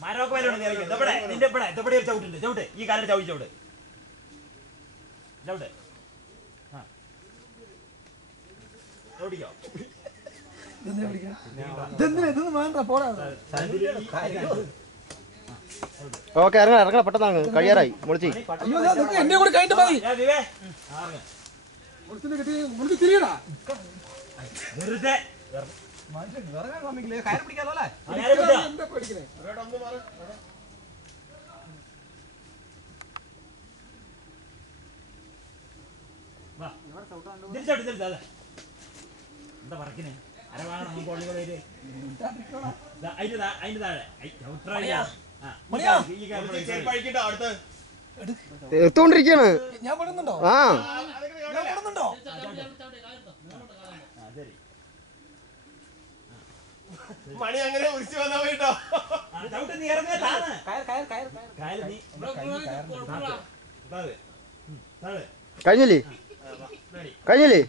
മരമൊക്കെ വിലുണ്ട് നിന്റെ ഇവിടെ ഒരു ചവിട്ടുണ്ട് ചവിട്ട് ഈ കാലം ചവിട്ട് ചവിട്ട് ആ ചവിട്ടിക്കോ ഓക്കെ ഇറങ്ങണം പെട്ടെന്ന് കഴിയാറായി മുളിച്ചി വെറുതെ എന്താ പറക്കിനെ അതിന്റെ താഴെ എടുത്തോണ്ടിരിക്കാണ് ആ മണി അങ്ങനെ ഉരിച്ചു വന്നാ പോയിട്ടോ കഴിഞ്ഞില്ലേ കഴിഞ്ഞില്ലേ